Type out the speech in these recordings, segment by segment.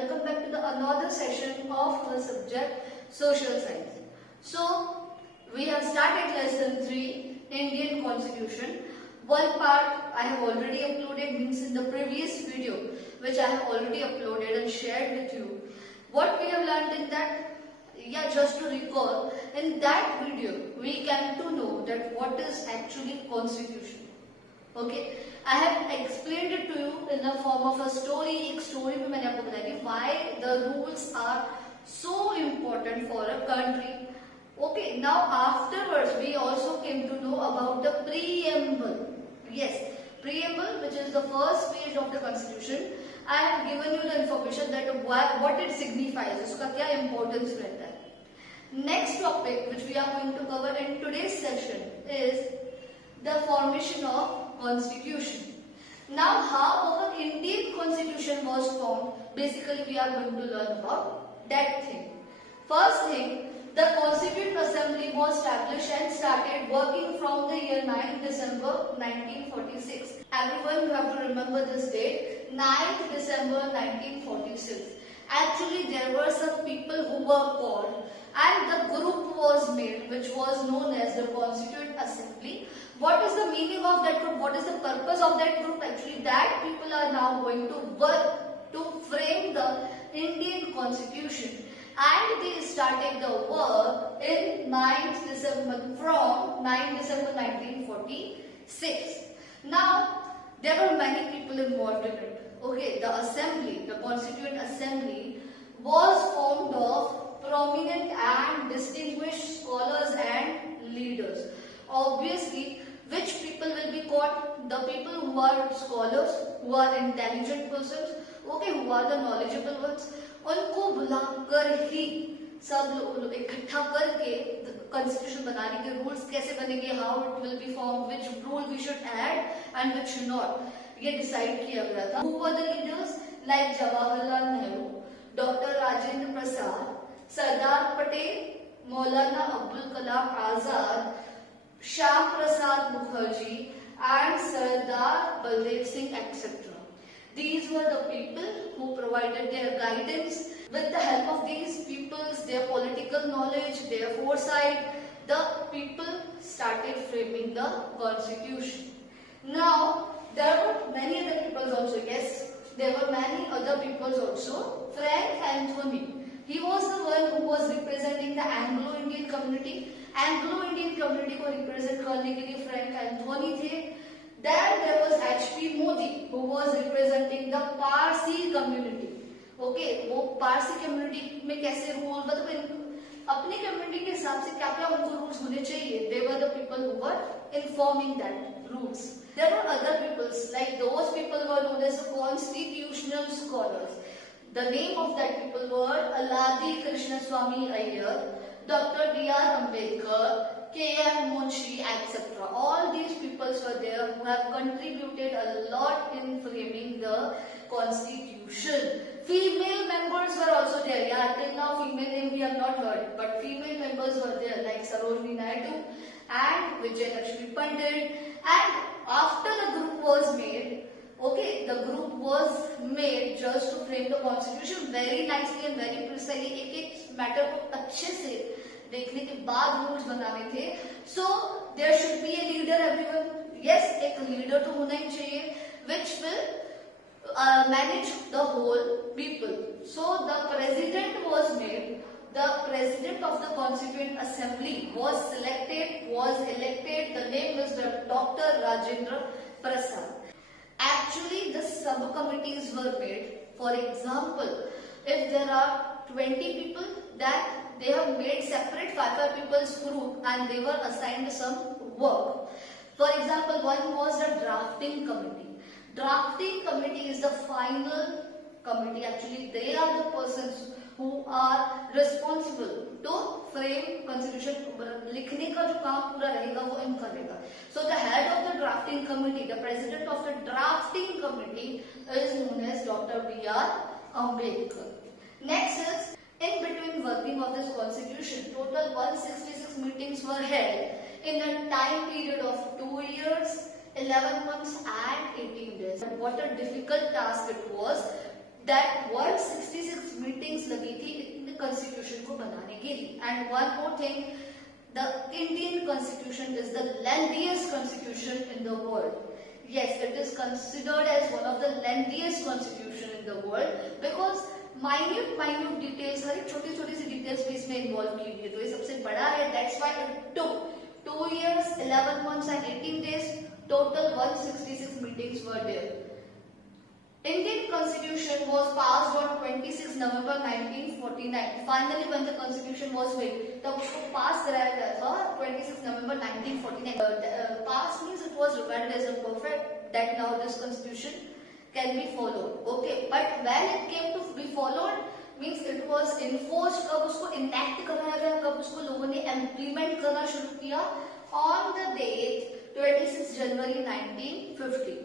welcome back to the another session of the subject Social Science. So, we have started lesson 3, Indian Constitution. One part I have already uploaded, means in the previous video which I have already uploaded and shared with you. What we have learned in that, just to recall, in that video we came to know that what is actually Constitution. Okay, I have explained it to you in the form of a story. एक story में मैंने आपको बताया कि why the rules are so important for a country. Okay, now afterwards we also came to know about the preamble. Yes, preamble, which is the first page of the Constitution. I have given you the information that what it signifies, उसका क्या importance रहता है. Next topic which we are going to cover in today's session is the formation of Constitution. Now, how our Indian Constitution was formed, basically we are going to learn about that thing. First thing, the Constituent Assembly was established and started working from the year 9th December 1946. Everyone, you have to remember this date, 9th December 1946. Actually, there were some people who were called and the group was made which was known as the Constituent Assembly. What is the meaning of that group? What is the purpose of that group? Actually, that people are now going to work to frame the Indian Constitution. And they started the work in 9th December, from 9th December 1946. Now, there were many people involved in it. Okay, the assembly, the Constituent Assembly was formed of prominent and distinguished scholars and leaders. Obviously, which people will be called? The people who are scholars, who are intelligent persons, okay, who are the knowledgeable ones. उनको बुलाकर ही सब लोग इकट्ठा करके constitution बनाने के rules कैसे बनेंगे, how it will be form, which rule we should add and which should not, ये डिसाइड किया गया था. Who were the leaders? Like Jawaharlal Nehru, doctor Rajendra Prasad, Sardar Patel, Maulana Abdul Kalam Azad, Shyam Prasad Mukherjee and Sardar Baldev Singh, etc. These were the people who provided their guidance. With the help of these peoples, their political knowledge, their foresight, the people started framing the Constitution. Now, there were many other peoples also. Yes, there were many other peoples also. Frank Anthony, he was the one who was representing the Anglo-Indian community. Anglo-Indian community को represent करने के लिए Frank Anthony थे. Then there was H.P. Modi, who was representing the Parsi community. Okay, वो Parsi community में कैसे rule, मतलब अपनी community के हिसाब से क्या क्या उनको rules होने चाहिए. They were the people who were informing that rules. There were other peoples, like those people were known as constitutional scholars. The name of that people were Aladi Krishnaswamy Iyer, Dr. B.R. Ambedkar, K.M. Munshi, etc. All these peoples were there who have contributed a lot in framing the Constitution. Female members were also there. Yeah, till now female name we have not heard, but female members were there like Sarojini Naidu and Vijay Lakshmi Pandit. And after the group was made, okay, the group was made just to frame the Constitution very nicely and very precisely. एक matter को अच्छे से देखने के बाद rules बनाने थे. So there should be a leader, everyone. Yes, एक leader तो होना ही चाहिए which will manage the whole people. So the president was made. The president of the Constituent Assembly was selected, was elected. The name is Dr. Rajendra Prasad. Actually, the subcommittees were made. For example, if there are 20 people, then they have made separate 5 people's group and they were assigned some work. For example, one was the drafting committee. Drafting committee is the final committee. Actually, they are the persons who are responsible to frame constitution. लिखने का जो काम पूरा रहेगा वो इनका रहेगा. So the head of the drafting committee, the president of the drafting committee is known as Dr. B.R. Ambedkar. Next is, in between working of this constitution, total 166 meetings were held in a time period of 2 years, 11 months and 18 days. What a difficult task it was that 166 meetings लगी थी इतने constitution को बनाने के लिए. And one more thing, the Indian constitution is the lengthiest constitution in the world. Yes, it is considered as one of the lengthiest constitution in the world because minute details, हर एक छोटी छोटी सी details भी इसमें involve की हुई है, तो ये सबसे बड़ा है. That's why it took 2 years, 11 months and 18 days. Total 166 meetings were there. Indian Constitution was passed on 26 November 1949. Finally, when the Constitution was made, तब उसको pass कराया गया था 26 November 1949. Pass means it was regarded as a perfect that now this Constitution can be followed. Okay, but when it came to be followed means it was enforced. कब उसको enact कराया गया, कब उसको लोगों ने implement करना शुरू किया? On the date 26 January 1950.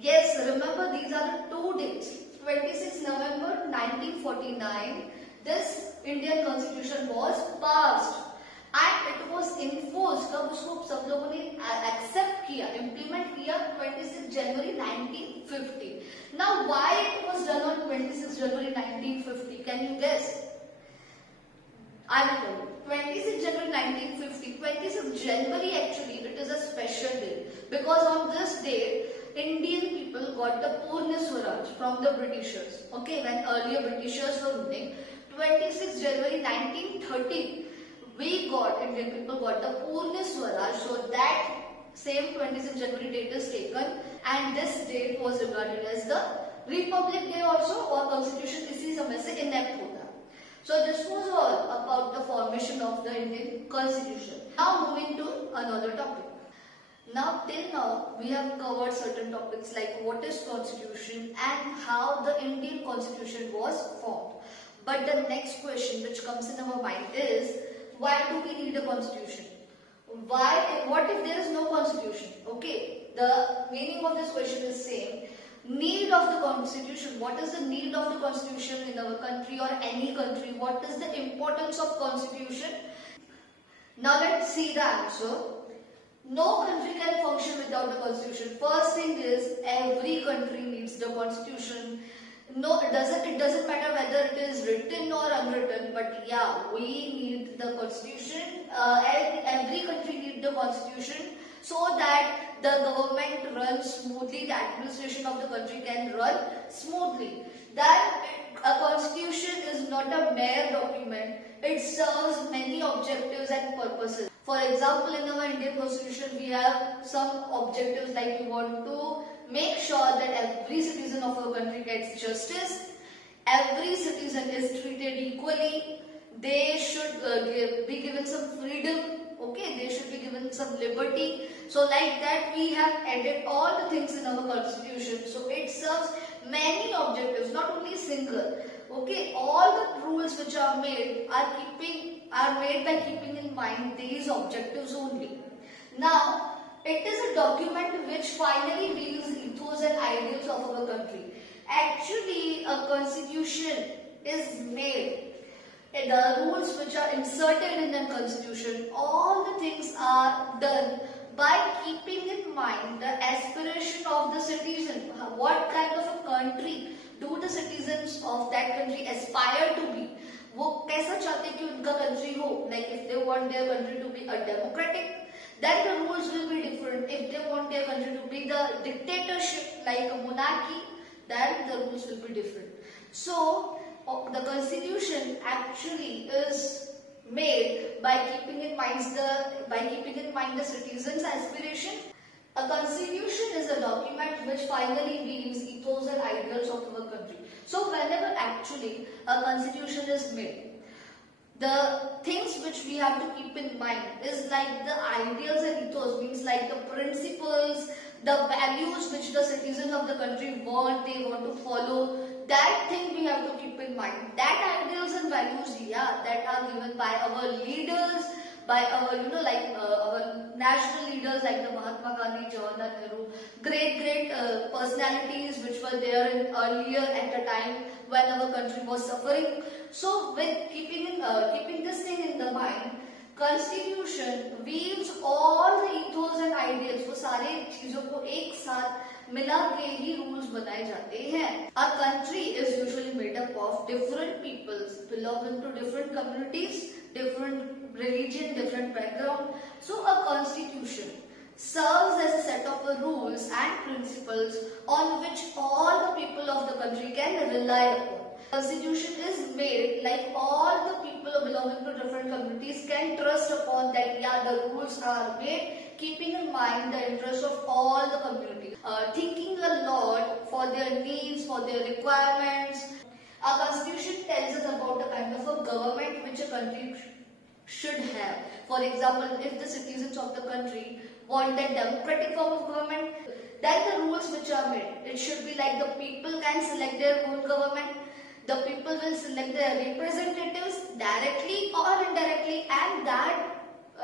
Yes, remember these are the two dates. 26 November 1949, this Indian Constitution was passed and it was enforced. कब उसको सब लोगों ने accept किया, implement किया 26 January 1950. Now, why it was done on 26 January 1950? Can you guess? I will tell you. 26 January 1950. 26 January actually it is a special day because on this day Indian people got the Purna Swaraj from the Britishers. Okay, when earlier Britishers were ruling, 26 January 1930, Indian people got the Purna Swaraj. So that same 26 January date is taken, and this date was regarded as the Republic Day also, or Constitution इसी समय से enact होता. So this was all about the formation of the Indian Constitution. Now moving to another topic. Now till now we have covered certain topics like what is constitution and how the Indian constitution was formed. But the next question which comes in our mind is, why do we need a constitution? What if there is no constitution? Okay, the meaning of this question is same. Need of the constitution. What is the need of the constitution in our country or any country? What is the importance of constitution? Now let's see the answer. No country can function without the constitution. First thing is every country needs the constitution. No, it doesn't matter whether it is written or unwritten, but yeah, we need the constitution. Every country needs the constitution so that the government runs smoothly, the administration of the country can run smoothly. That a constitution is not a mere document. It serves many objectives and purposes. For example, in our Indian Constitution, we have some objectives like we want to make sure that every citizen of our country gets justice, every citizen is treated equally, they should be given some freedom, okay, they should be given some liberty. So like that we have added all the things in our Constitution. So it serves many objectives, not only single. Okay, all the rules which are made are made by keeping in mind these objectives only. Now, it is a document which finally reveals ethos and ideals of our country. Actually, a constitution is made. The rules which are inserted in the constitution, all the things are done by keeping in mind the aspiration of the citizen. What kind of a country do the citizens of that country aspire to be? वो कैसा चाहते हैं कि उनका country हो? Like if they want their country to be a democratic, then the rules will be different. If they want their country to be the dictatorship, like a monarchy, then the rules will be different. So the constitution actually is made by keeping in mind the citizens' aspiration. A constitution is a document which finally reveals ethos and ideals of our country. So whenever actually a constitution is made, the things which we have to keep in mind is like the ideals and ethos, means like the principles, the values which the citizens of the country want to follow. That thing we have to keep in mind. That ideals and values, yeah, that are given by our leaders, by our, our national leaders like the Mahatma Gandhi, Jawaharlal Nehru, great personalities which were there earlier at the time when our country was suffering. So with keeping this thing in the mind, Constitution weaves all the ethos and ideals, वो सारे चीजों को एक साथ मिला के ही rules बनाए जाते हैं. A country is usually made up of different peoples belonging to different communities, different religion, different background. So a constitution serves as a set of rules and principles on which all the people of the country can rely upon. Constitution is made like all the people belonging to different communities can trust upon that, yeah, the rules are made keeping in mind the interest of all the communities, thinking a lot for their needs, for their requirements. Our constitution tells us about the kind of a government which a country should have. For example, if the citizens of the country want a democratic form of government, then the rules which are made, it should be like the people can select their own government. The people will select their representatives directly or indirectly, and that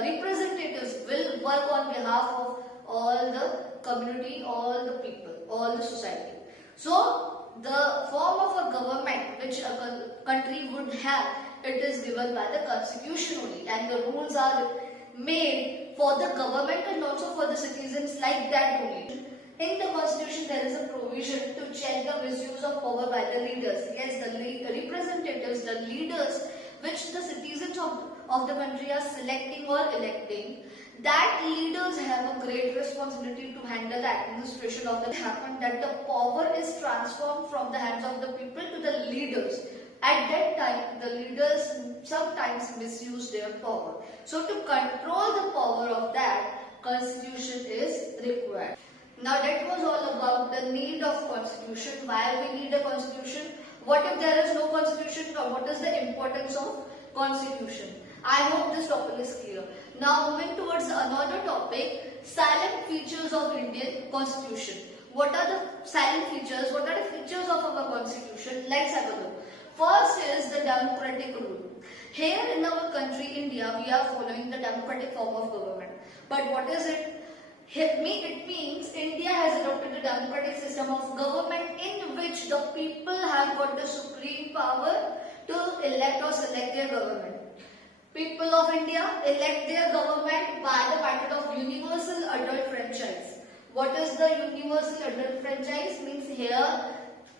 representatives will work on behalf of all the community, all the people, all the society. So the form of a government which a country would have, it is given by the constitution only, and the rules are made for the government and also for the citizens like that only. In the constitution, there is a provision to check the misuse of power by the leaders. Yes, the representatives, the leaders which the citizens of the country are selecting or electing, that leaders have a great responsibility to handle the administration of the happen, that the power is transformed from the hands of the people to the leaders. At that time, the leaders sometimes misuse their power. So to control the power of that, constitution is required. Now that was all about the need of constitution, why we need a constitution, what if there is no constitution, or what is the importance of constitution. I hope this topic is clear. Now moving towards another topic, silent features of Indian constitution. What are the silent features, what are the features of our constitution? Let's have a look. First is the democratic rule. Here in our country, India, we are following the democratic form of government. But what is it? It means India has adopted a democratic system of government in which the people have got the supreme power to elect or select their government. People of India elect their government by the method of universal adult franchise. What is the universal adult franchise? Means here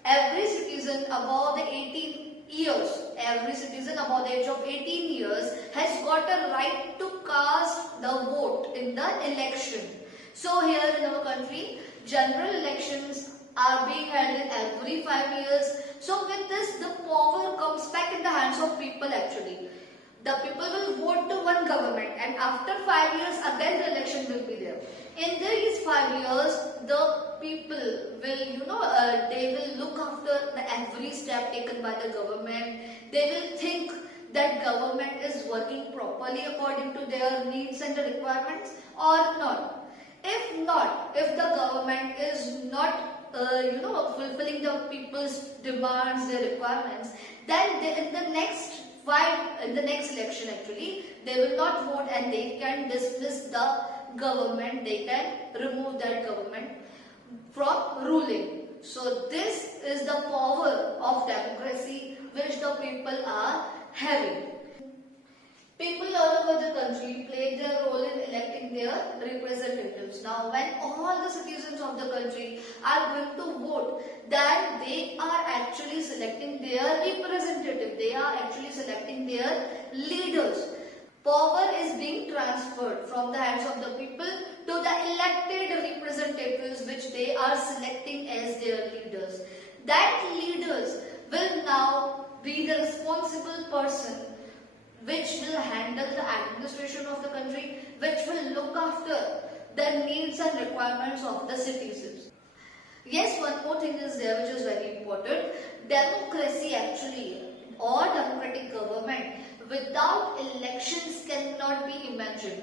every citizen above the 18 years, every citizen above the age of 18 years has got a right to cast the vote in the election. So here in our country, general elections are being held in every 5 years. So with this, the power comes back in the hands of people actually. The people will vote to one government, and after 5 years again the election will be there. In these 5 years, the people will, they will look after every step taken by the government. They will think that government is working properly according to their needs and the requirements or not. If not, if the government is not fulfilling the people's demands, their requirements, then in the next election actually, they will not vote and they can dismiss the government, they can remove that government from ruling. So this is the power of democracy which the people are having. People all over the country play their role in electing their representatives. Now, when all the citizens of the country are going to vote, then they are actually selecting their representative. They are actually selecting their leaders. Power is being transferred from the hands of the people to the elected representatives which they are selecting as their leaders. That leaders will now be the responsible person which will handle the administration of the country, which will look after the needs and requirements of the citizens. Yes, one more thing is there which is very important. Democracy actually, or democratic government, without elections cannot be imagined.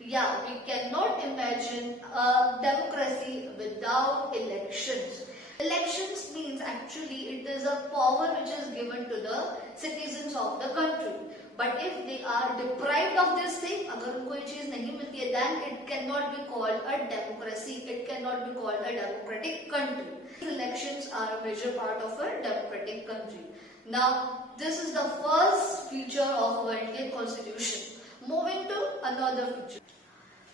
Yeah, we cannot imagine a democracy without elections. Elections means actually it is a power which is given to the citizens of the country. But if they are deprived of this thing, अगर उनको ये चीज नहीं मिलती है, then it cannot be called a democracy. It cannot be called a democratic country. Elections are a major part of a democratic country. Now, this is the first feature of our Indian Constitution. Moving to another feature.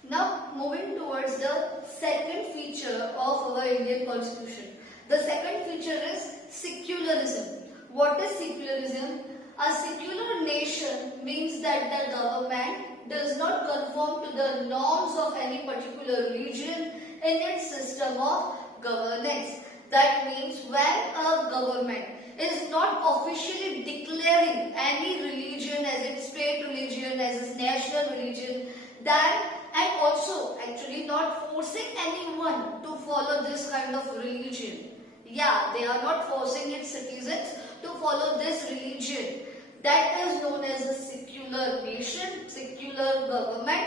Now moving towards the second feature of our Indian constitution. The second feature is secularism. What is secularism? A secular nation means that the government does not conform to the norms of any particular religion in its system of governance. That means when a government is not officially declaring any religion as its state religion, as its national religion, then and also actually not forcing anyone to follow this kind of religion. Yeah, they are not forcing its citizens to follow this religion. That is known as a secular nation, secular government.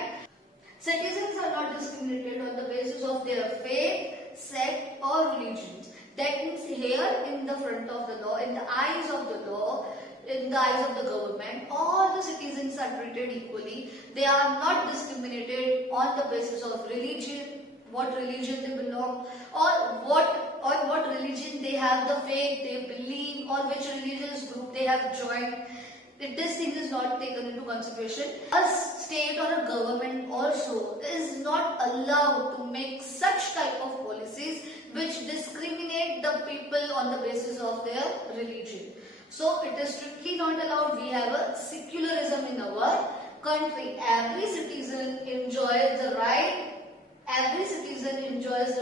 Citizens are not discriminated on the basis of their faith, sect or religions. That means here in the front of the law, in the eyes of the law, in the eyes of the government, all the citizens are treated equally. They are not discriminated on the basis of religion, what religion they belong, or what religion they have the faith they believe, or which religious group they have joined. This thing is not taken into consideration. A state or a government also is not allowed to make such type of policies which discriminate the people on the basis of their religion. So it is strictly not allowed. We have a secularism in our country. Every citizen enjoys the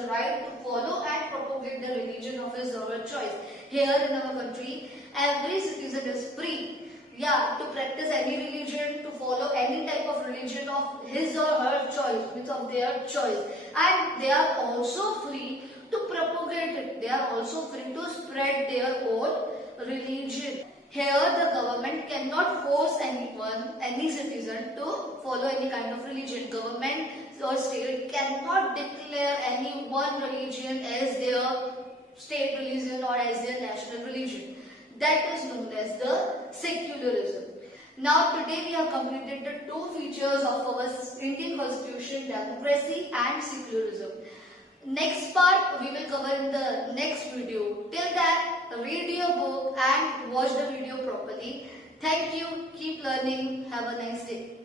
right to follow and propagate the religion of his or her choice. Here in our country, every citizen is free, to practice any religion, to follow any type of religion of his or her choice, means of their choice. And they are also free to propagate it. They are also free to spread their own religion. Here the government cannot force anyone, any citizen to follow any kind of religion. Government or state cannot declare any one religion as their state religion or as their national religion. That is known as the secularism. Now today we have completed the two features of our Indian constitution, democracy and secularism. Next part we will cover in the next video. Till then, read your book and watch the video properly. Thank you. Keep learning. Have a nice day.